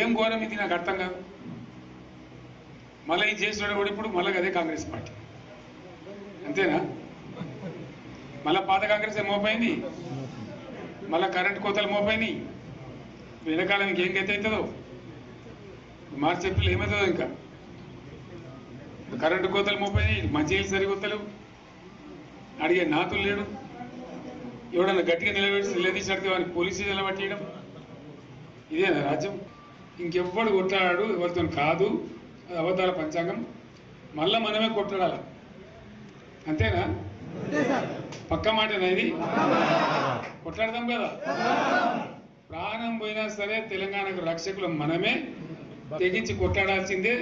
ఏం ఘోరం ఇది నాకు అర్థం కాదు. మళ్ళీ ఇది చేసిన కూడా ఇప్పుడు మళ్ళీ అదే కాంగ్రెస్ పార్టీ అంతేనా? మళ్ళా పాత కాంగ్రెస్ మోపోయింది, మళ్ళా కరెంట్ కోతలు మోపోయినాయి. వెనకాలం ఇంకేం గతి అవుతుందో మార్చి ఏప్రిల్ ఏమవుతుందో. ఇంకా కరెంటు కోతలు మోపోయినాయి, మంచినీళ్ళు సరికొత్తలు, అడిగే నాతులు లేడు. ఎవడన్నా గట్టిగా నిలదీసినట్టు వాడిని పోలీసు నిలబట్టేయడం ఇదేనా రాజ్యం? ఇంకెవ్వడు కొట్లాడాడు, ఎవరితో కాదు. అది అబద్ధాల పంచాంగం. మళ్ళా మనమే కొట్లాడాలి అంతేనా? పక్క మాటనా ఇది? కొట్లాడదాం కదా. ప్రాణం పోయినా సరే తెలంగాణకు రక్షకులు మనమే, తెగించి కొట్లాడాల్సిందే.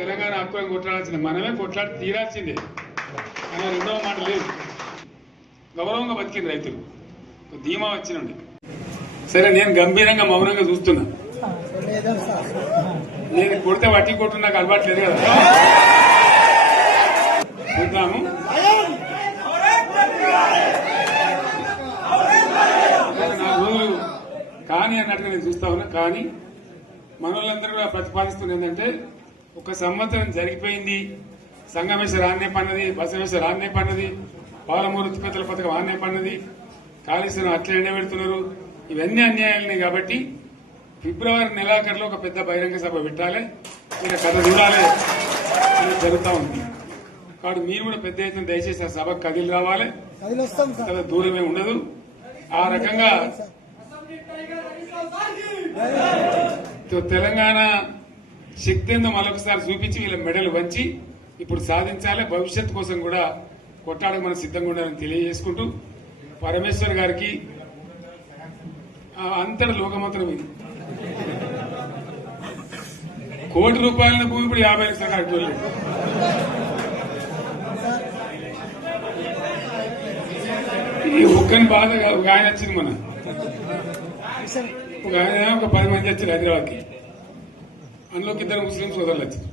తెలంగాణ హక్కులను కొట్లాడాల్సిందే, మనమే కొట్లాడి తీరాల్సిందే. అనే రెండవ మాట లేదు. గౌరవంగా బతికిన రైతులు ధీమా వచ్చినండి. సరే, నేను గంభీరంగా మౌనంగా చూస్తున్నా. నేను కొడితే వట్టి కొట్టు నాకు అలవాట్లేదు కదా. చూద్దాము. నా రోజులు కానీ అన్నట్టుగా నేను చూస్తా ఉన్నా. కానీ మనోళ్ళందరూ కూడా ప్రతిపాదిస్తున్న ఏంటంటే, ఒక సంవత్సరం జరిగిపోయింది, సంగమేశ్వర ఆన్నే పన్నది, బసవేశ్వర ఆన్నే పన్నది, పాలమూరు ఉత్పత్తుల పథకం ఆన్నే పన్నది, కాళేశ్వరం అట్లే ఎండబెడుతున్నారు. ఇవన్నీ అన్యాయాలని. కాబట్టి ఫిబ్రవరి నెలాఖరులో ఒక పెద్ద బహిరంగ సభ పెట్టాలి, మీరు కథ చూడాలి అని జరుగుతూ ఉంది. కాబట్టి మీరు కూడా పెద్ద ఎత్తున దయచేసి ఆ సభకు కదిలి రావాలి. కదా దూరమే ఉండదు. ఆ రకంగా తెలంగాణ శక్తి ఏందో మరొకసారి చూపించి వీళ్ళ మెడలు వంచి ఇప్పుడు సాధించాలి. భవిష్యత్తు కోసం కూడా కొట్టాడకు మనం సిద్ధంగా ఉండాలని తెలియజేసుకుంటూ, పరమేశ్వర్ గారికి అంతటి లోకమంత్రం ఇది. కోటి రూపాయల భూమి ఇప్పుడు 50 లక్షల కట్టుకోలేదు. ఈ ఒక్కని బాధ ఒక ఆయన వచ్చింది, మన ఒక ఆయన ఒక 10 మంది వచ్చారు హైదరాబాద్కి. అందులోకి 2 ముస్లిం సోదరులు వచ్చారు.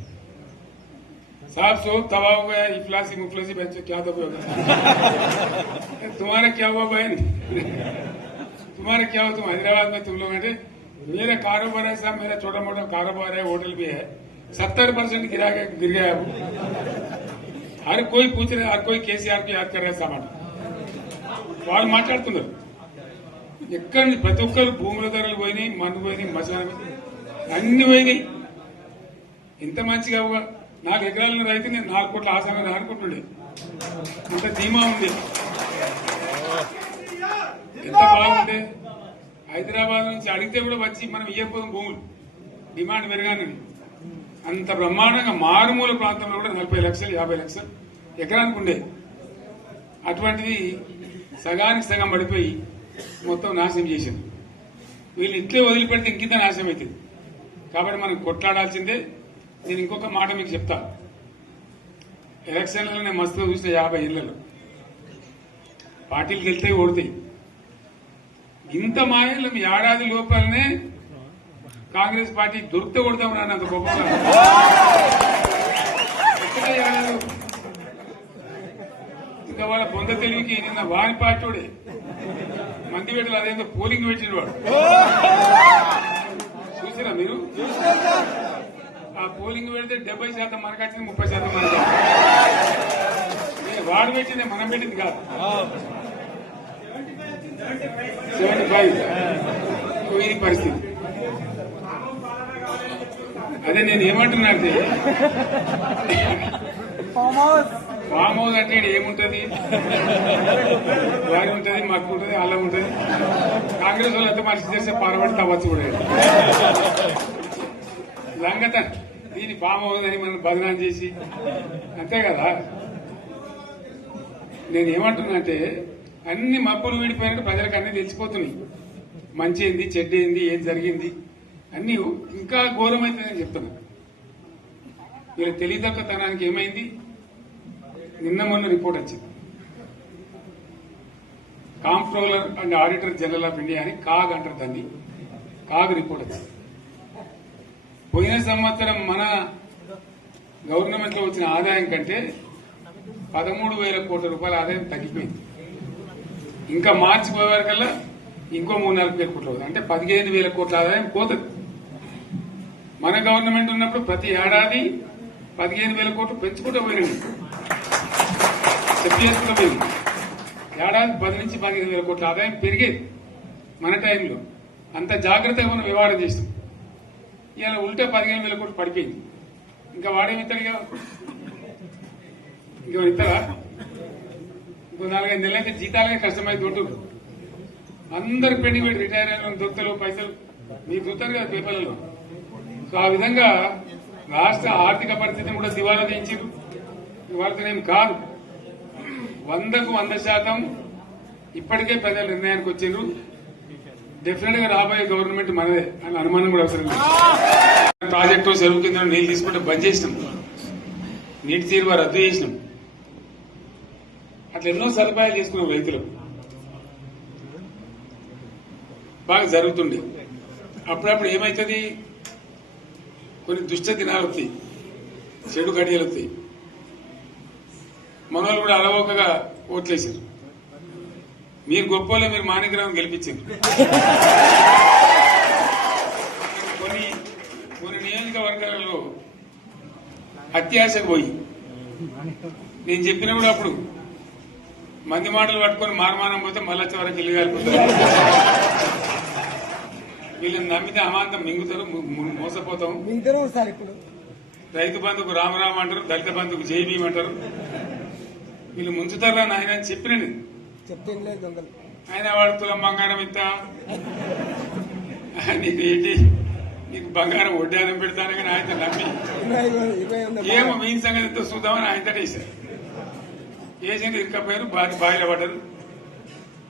साहब सोब तबाह हो गया, इफलासी मुफलसी बच्चे क्या दबे होगा। तुम्हारा क्या हुआ बहन, तुम्हारा क्या हुआ? तुम हैदराबाद में तुम लोग हैं। मेरा कारोबार है साहब, मेरा छोटा मोटा कारोबार है, होटल भी है, 70% गिर गया। हर कोई पूछ रहे, हर कोई केसीआर को याद कर रहे सामान వాళ్ళు మాట్లాడుతున్నారు. ఎక్కడ ప్రతి ఒక్కరు భూముల ధరలు పోయినాయి, మన్ను పోయినాయి, మసాలా అన్ని పోయినాయి. ఎంత మంచిగా 4 ఎకరాల రైతు నేను 4 కోట్ల ఆసానని అనుకుంటుండే. అంత ధీమా ఉంది, ఎంత బాగుంటే. హైదరాబాద్ నుంచి అడిగితే కూడా వచ్చి మనం ఇవ్వకపోదాం భూములు, డిమాండ్ పెరగానని. అంత బ్రహ్మాండంగా మారుమూల ప్రాంతంలో కూడా 40 లక్షలు 50 లక్షలు ఎకరానికి ఉండే. అటువంటిది సగానికి సగం పడిపోయి మొత్తం నాశనం చేసింది. వీళ్ళు ఇట్లే వదిలిపెడితే ఇంకింత నాశనం అవుతుంది. కాబట్టి మనం కొట్లాడాల్సిందే. నేను ఇంకొక మాట మీకు చెప్తా. ఎలక్షన్లలో నేను మస్తుగా చూసిన 50 ఏళ్లలో పార్టీలు గెలితే ఓడితాయి. ఇంత మాయలు ఏడాది లోపలనే కాంగ్రెస్ పార్టీ దొరికితే కొడతాం రాని అంత గొప్పగా ఇంకా వాళ్ళ బొంద తెలివికి నిన్న వారి పార్టీ మంది పెట్టలు అదేందో పోలింగ్ పెట్టిన వాడు చూసారా మీరు? ఆ పోలింగ్ పెడితే 70% మనకు వచ్చింది, 30% మనకు. వాడు పెట్టింది, మనం పెట్టింది కాదు. 75 ఇది పరిస్థితి. అదే నేను ఏమంటున్నా అంటే, ఫామ్ హౌస్ అంటే ఏముంటది, వారి ఉంటది, మాకు ఉంటది, అల్లం ఉంటది. కాంగ్రెస్ వాళ్ళు ఎంత మనిషి చేస్తే పారబడి తవ్వచ్చు కూడా లంగత. దీన్ని ఫామ్ హౌస్ అని మనం బదనాం చేసి అంతే కదా. నేనేమంటున్నా అంటే, అన్ని మబ్బులు వీడిపోయినట్టు ప్రజలకు అన్ని తెలిసిపోతున్నాయి. మంచి ఏంది, చెడ్డ ఏంది, ఏం జరిగింది అన్ని ఇంకా ఘోరమైందని చెప్తున్నా. వీళ్ళ తెలివితక్కువతనానికి ఏమైంది? నిన్న మొన్న రిపోర్ట్ వచ్చింది. Comptroller and auditor general of India అని కాగ్ అంటారు దాన్ని. కాగ్ రిపోర్ట్ వచ్చింది. పోయిన సంవత్సరం మన గవర్నమెంట్ లో వచ్చిన ఆదాయం కంటే 13,000 కోట్ల రూపాయల ఆదాయం తగ్గిపోయింది. ఇంకా మార్చి పోయే వరకల్లా ఇంకో 3-4 వేల కోట్లు అవుతుంది. అంటే 15,000 కోట్ల ఆదాయం పోతుంది. మన గవర్నమెంట్ ఉన్నప్పుడు ప్రతి ఏడాది 15,000 కోట్లు పెంచుకుంటూ పోయినాడు, చెప్పి చేసుకుంటూ పోయింది. ఏడాది 10 నుంచి 15,000 కోట్ల ఆదాయం పెరిగేది మన టైంలో. అంత జాగ్రత్తగా మనం వ్యవహారం చేస్తాం. ఇలా ఉల్టా 15,000 కోట్లు పడిపోయింది. ఇంకా వాడేమిస్తాడుగా, ఇంకో ఇస్తారా? ఇంకో 4-5 నెలలైతే జీతాలే కష్టమైతే ఉంటుంది. అందరు పెండింగ్ పెట్టి రిటైర్ అయిన దొరుకుతలు పైసలు మీరు చూస్తారు కదా పేపర్లలో. సో ఆ విధంగా రాష్ట్ర ఆర్థిక పరిస్థితిని కూడా దివాలా తీయించారు. ఇవాళనేం కాదు, 100కు 100% ఇప్పటికే ప్రజల నిర్ణయానికి వచ్చిండ్రు. డెఫినెట్ గా రాబోయే గవర్నమెంట్ మనదే అని అనుమానం కూడా అవసరం లేదు. ప్రాజెక్టు చెరువు కింద నీళ్లు తీసుకుంటే బంద్ చేసినాం, నీటి తీరువ రద్దు చేసినాం. అట్లా ఎన్నో సదుపాయాలు చేసుకున్నాం. రైతులు బాగా జరుగుతుండే. అప్పుడప్పుడు ఏమవుతుంది, కొన్ని దుష్ట దినాలు వస్తాయి, చెడు గడియలు వస్తాయి. మనోళ్ళు కూడా అలవోకగా ఓట్లేసారు. మీరు గొప్పలే, మీరు మాణిక్యరావు గెలిపించారు. కొన్ని నియోజకవర్గాలలో అత్యాశకు పోయి నేను చెప్పిన కూడా అప్పుడు మంది మాటలు పట్టుకొని మారమానం పోతే మళ్ళీ వరకు ఇల్లు కాలిపోతారు. వీళ్ళని నమ్మితే అమాంతం మింగుతారు, మోసపోతాం. రైతు బంధుకు రామరామ అంటారు, దళిత బంధుకు జై భీమ్ అంటారు. వీళ్ళు ముంచుతారా నాయన అని చెప్పిన ఆయన వాడు తులం బంగారం ఇస్తా, నీకు ఏంటి, నీకు బంగారం వడ్డానం పెడతాను కానీ ఆయన నమ్మి ఏమో మీ సంగతి ఎంతో చూద్దామని ఆయన వేశారు. వేసింది ఇరుకపోయారు, బావిలో పడ్డారు,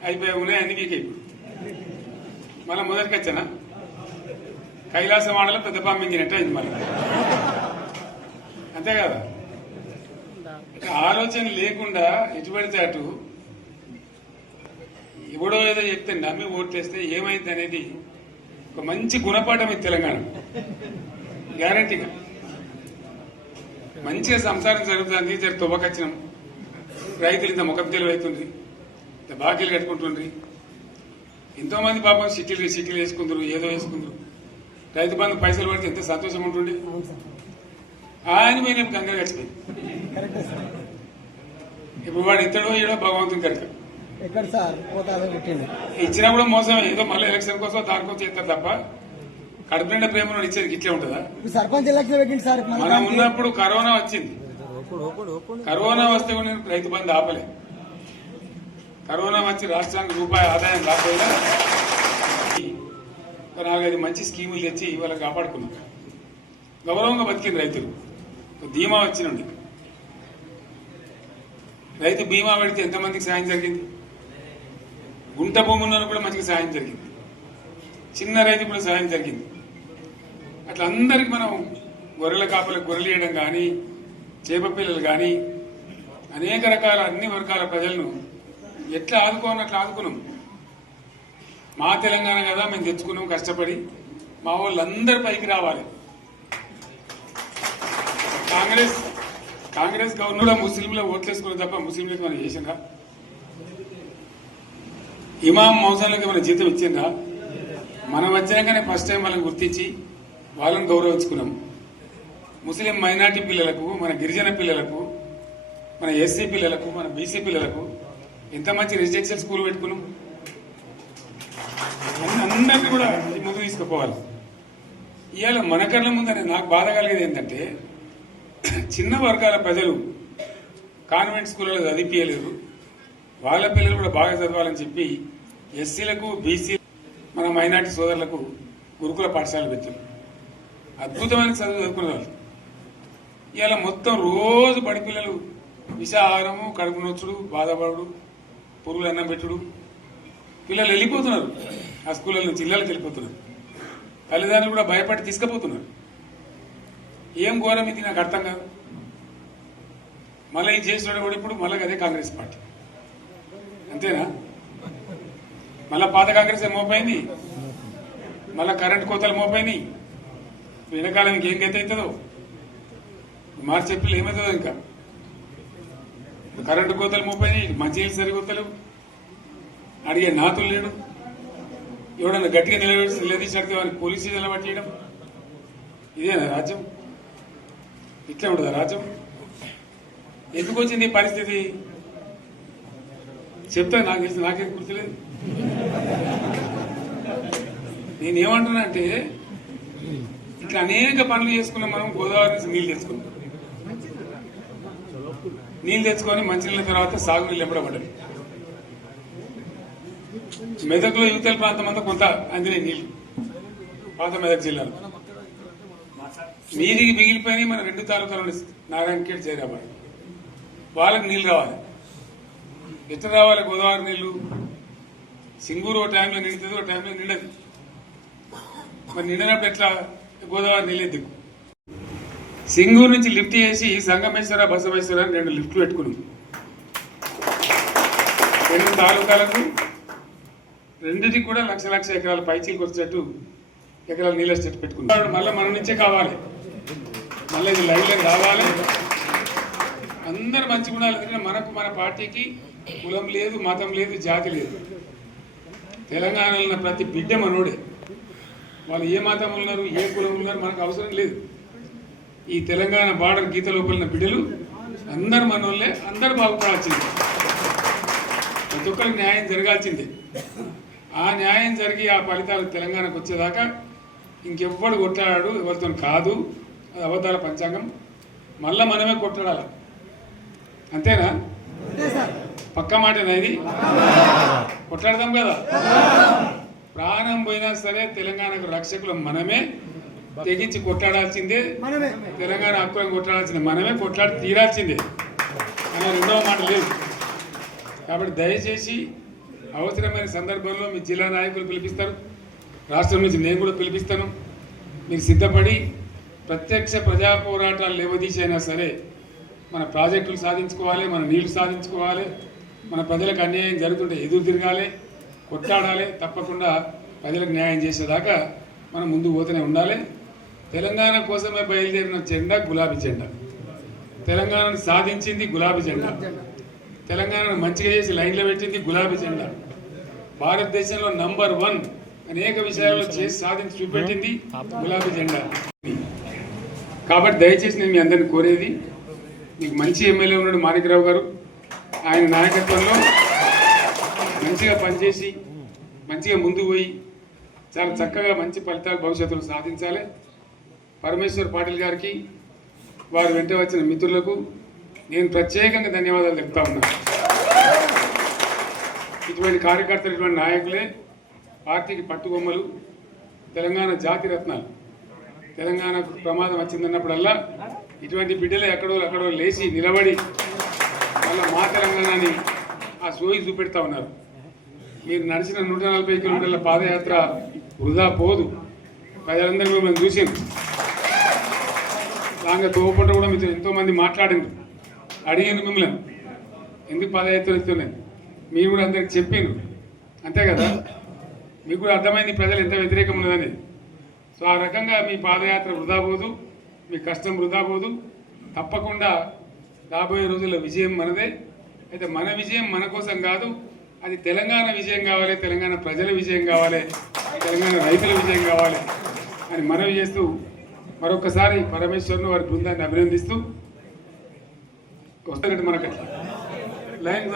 అయిపోయి ఉన్నాయి అన్ని వీకే. మళ్ళీ మొదటికి వచ్చానా కైలాస వాడలో పెద్ద పంపించినట్టు అయింది మళ్ళీ. అంతే కదా, ఆలోచన లేకుండా ఎటు పడితే అటు ఎవడో ఏదో చెప్తే నమ్మి ఓట్లేస్తే ఏమైంది అనేది ఒక మంచి గుణపాఠం ఇది తెలంగాణ. గ్యారంటీగా మంచిగా సంసారం జరుగుతుంది. జర తువ్వకచ్చినాం, రైతులు ఇంత ముఖం తెలివైతుంది, ఇంత బాకీలు కట్టుకుంటుండ్రి. ఎంతో మంది పాపం సిటీలు వేసుకుందరు, ఏదో వేసుకుందరు. రైతు బంధు పైసలు పడితే ఎంత సంతోషం ఉంటుండే. ఆయన మీద గంగలు గచ్చిపోయింది. ఇప్పుడు వాడు ఇతడో ఏడో భగవంతుని కనుక ఇచ్చినా కూడా మోసం. ఏదో మళ్ళీ ఎలక్షన్ కోసం దానికోసం చేస్తారు తప్ప కడుపు నిండా ప్రేమ ఇచ్చేది ఇట్లే ఉంటుందా? సర్పంచ్ ఎలక్షన్ పెట్టింది సార్. మనం ఉన్నప్పుడు కరోనా వచ్చింది. కరోనా వస్తే కూడా నేను రైతు బంధు ఆపలే. కరోనా వచ్చి రాష్ట్రానికి రూపాయి ఆదాయం రాకపోయినా 4-5 మంచి స్కీములు తెచ్చి వాళ్ళకి కాపాడుకున్నాం. గౌరవంగా బతికింది రైతులు. బీమా వచ్చినండి, రైతు బీమా పెడితే ఎంతమందికి సాయం జరిగింది. గుంట భూములను కూడా మంచిగా సాయం జరిగింది. చిన్న రైతు కూడా సాయం జరిగింది. అట్లా అందరికి మనం గొర్రెల కాపలకు గొర్రెలు వేయడం కానీ, చేప పిల్లలు కానీ, అనేక రకాల అన్ని వర్గాల ప్రజలను ఎట్లా ఆదుకోవాలని అట్లా ఆదుకున్నాం. మా తెలంగాణ కదా మేము తెచ్చుకున్నాం కష్టపడి. మా వాళ్ళందరూ పైకి రావాలి. కాంగ్రెస్ గవర్నమెంట్ ముస్లింల ఓట్లేసుకున్న తప్ప ముస్లింలకు మనం చేసిందా? ఇమాం మౌజాన్లకు మన జీతం ఇచ్చిందా? మనం వచ్చినాకనే ఫస్ట్ టైం వాళ్ళని గుర్తించి వాళ్ళని గౌరవించుకున్నాం. ముస్లిం మైనార్టీ పిల్లలకు, మన గిరిజన పిల్లలకు, మన ఎస్సీ పిల్లలకు, మన బీసీ పిల్లలకు ఎంత మంచి రెసిడెన్షియల్ స్కూల్ పెట్టుకున్నాం. అందరినీ కూడా ముందు తీసుకుపోవాలి. ఇవాళ మన కళ్ళ ముందని నాకు బాధ కలిగేది ఏంటంటే, చిన్న వర్గాల ప్రజలు కాన్వెంట్ స్కూళ్ళలో చదివించలేరు, వాళ్ళ పిల్లలు కూడా బాగా చదవాలని చెప్పి ఎస్సీలకు, బీసీ, మన మైనార్టీ సోదరులకు గురుకుల పాఠశాలలు పెట్టారు. అద్భుతమైన చదువు చదువుకునే వాళ్ళు. ఇవాళ మొత్తం రోజు బడి పిల్లలు విషాహారము, కడుపు నొచ్చుడు, బాధపడు, పురుగులు అన్నం పెట్టుడు. పిల్లలు వెళ్ళిపోతున్నారు ఆ స్కూళ్ళ నుంచి, ఇళ్ళకి వెళ్ళిపోతున్నారు. తల్లిదండ్రులు కూడా భయపడి తీసుకుపోతున్నారు. ఏం ఘోరం ఇది నాకు అర్థం కాదు. మళ్ళీ ఇది చేసిన కూడా ఇప్పుడు మళ్ళీ అదే కాంగ్రెస్ పార్టీ. అంతేనా? మళ్ళా పాత కాంగ్రెస్ మోపైంది, మళ్ళా కరెంట్ కోతలు మోపైనాయి. వెనకాలం ఇంకేం గతి అవుతుందో మార్చి ఏప్రిల్ ఏమవుతుందో. ఇంకా కరెంటు కోతలు మోపైనాయి, మంచినీళ్ళు సరికొత్తలు, అడిగే నాతులు లేడు. ఎవడన్నా గట్టిగా నిలదీసి అడిగితే వారికి పోలీసు నిలబట్టేయడం. ఇదేనా రాజ్యం? ఇట్లా ఉండదా రాజ్యం? ఎందుకు వచ్చింది ఈ పరిస్థితి చెప్తా. నాకు తెలిసి నాకేం గుర్తులేదు. నేనేమంటున్నా అంటే ఇట్లా అనేక పనులు చేసుకున్నాం. మనం గోదావరి నుంచి నీళ్ళు తెచ్చుకున్నాం. నీళ్ళు తెచ్చుకొని మంచినీళ్ళ తర్వాత సాగునీళ్ళు ఎంపడబడ్డాయి. మెదక్లో యువతల ప్రాంతం అంతా కొంత అందినాయి నీళ్లు. పాత మెదక్ జిల్లాలో మీదికి మిగిలిపోయినాయి మన 2 తాలూకాలు నారాయణఖేడ్, జైరాబాద్. వాళ్ళకి నీళ్లు రావాలి. ఎట్లా రావాలి గోదావరి నీళ్లు? సింగూరు ఒక టైంలో నిండుతుంది, ఒక టైంలో నిండదు. మరి నిండినప్పుడు ఎట్లా గోదావరి నీళ్ళు దిక్కు? సింగూరు నుంచి లిఫ్ట్ చేసి సంగమేశ్వర, బసవేశ్వర అని 2 లిఫ్ట్లు పెట్టుకున్నాం. 2 తాలూకాలకు రెండింటికి కూడా లక్ష ఎకరాల పైచీలకు వచ్చేటట్టు ఎకరాల నీళ్ళ స్టేట్ పెట్టుకున్నాం. మళ్ళీ మన నుంచే కావాలి, మళ్ళీ ఇది లైన్లోకి రావాలి. అందరు మంచి గుణాలు. ఎందుకంటే మనకు మన పార్టీకి కులం లేదు, మతం లేదు, జాతి లేదు. తెలంగాణలో ఉన్న ప్రతి బిడ్డ మనోడే. వాళ్ళు ఏ మతం ఉన్నారు, ఏ కులం ఉన్నారు మనకు అవసరం లేదు. ఈ తెలంగాణ బార్డర్ గీత లోపలిన బిడ్డలు అందరు మనోళ్ళే. అందరు బాగుపడాల్సిందే. ప్రతి ఒక్కరికి న్యాయం జరగాల్సిందే. ఆ న్యాయం జరిగి ఆ ఫలితాలు తెలంగాణకు వచ్చేదాకా ఇంకెవ్వడు కొట్లాడాడు, ఎవరితో కాదు. అది అబద్ధాల పంచాంగం. మళ్ళా మనమే కొట్లాడాలి. అంతేనా? పక్క మాటేనా ఇది? కొట్లాడదాం కదా. ప్రాణం పోయినా సరే తెలంగాణకు రక్షకులు మనమే. తెగించి కొట్లాడాల్సిందే. తెలంగాణ హక్కులను కొట్లాడాల్సిందే. మనమే కొట్లాడి తీరాల్సిందే. అనే రెండవ మాట లేదు. కాబట్టి దయచేసి అవసరమైన సందర్భంలో మీ జిల్లా నాయకులు పిలిపిస్తారు, రాష్ట్రం నుంచి నేను కూడా పిలిపిస్తాను. మీరు సిద్ధపడి ప్రత్యక్ష ప్రజా పోరాటాలు లేవదీసైనా సరే మన ప్రాజెక్టులు సాధించుకోవాలి, మన నీళ్లు సాధించుకోవాలి, మన ప్రజలకు అన్యాయం జరుగుతుంటే ఎదురు తిరగాలి, కొట్లాడాలి. తప్పకుండా ప్రజలకు న్యాయం చేసేదాకా మనం ముందుకు పోతూనే ఉండాలి. తెలంగాణ కోసమే బయలుదేరిన జెండా గులాబీ జెండా. తెలంగాణను సాధించింది గులాబీ జెండా. తెలంగాణను మంచిగా చేసి లైన్లో పెట్టింది గులాబీ జెండా. భారతదేశంలో నంబర్ 1 అనేక విషయాల్లో చేసి సాధించి చూపెట్టింది గులాబీ జెండా. కాబట్టి దయచేసి నేను మీ అందరిని కోరేది, మీకు మంచి ఎమ్మెల్యే ఉన్నాడు మాణిక్రావు గారు. ఆయన నాయకత్వంలో మంచిగా పనిచేసి మంచిగా ముందుకు పోయి చాలా చక్కగా మంచి ఫలితాలు భవిష్యత్తులో సాధించాలి. పరమేశ్వర్ పాటిల్ గారికి, వారు వెంట వచ్చిన మిత్రులకు నేను ప్రత్యేకంగా ధన్యవాదాలు చెప్తా ఉన్నాను. ఇటువంటి కార్యకర్తలు, ఇటువంటి నాయకులే పార్టీకి పట్టుకొమ్మలు, తెలంగాణ జాతి రత్నాలు. తెలంగాణకు ప్రమాదం వచ్చిందన్నప్పుడల్లా ఇటువంటి బిడ్డలే ఎక్కడో లేచి నిలబడి వాళ్ళ మా తెలంగాణని ఆ సోయి చూపెడతా ఉన్నారు. మీరు నడిచిన 140 కిలోమీటర్ల పాదయాత్ర వృధా పోదు. ప్రజలందరూ మిమ్మల్ని చూసింది. దాంట్లో తోపంట కూడా మీతో ఎంతోమంది మాట్లాడిండ్రు, అడిగాను మిమ్మల్ని ఎందుకు పాదయాత్ర ఇస్తున్నాయి. మీరు కూడా అందరికి చెప్పిండ్రు. అంతే కదా? మీకు కూడా అర్థమైంది ప్రజలు ఎంత వ్యతిరేకం ఉన్నదని. సో ఆ రకంగా మీ పాదయాత్ర వృధా పోదు, మీ కష్టం వృధా పోదు. తప్పకుండా రాబోయే రోజుల్లో విజయం మనదే. అయితే మన విజయం మన కోసం కాదు, అది తెలంగాణ విజయం కావాలి, తెలంగాణ ప్రజల విజయం కావాలి, తెలంగాణ రైతుల విజయం కావాలి అని మనవి చేస్తూ మరొకసారి పరమేశ్వర్ను వారి బృందాన్ని అభినందిస్తూ వస్తున్నట్టు మనకి లైన్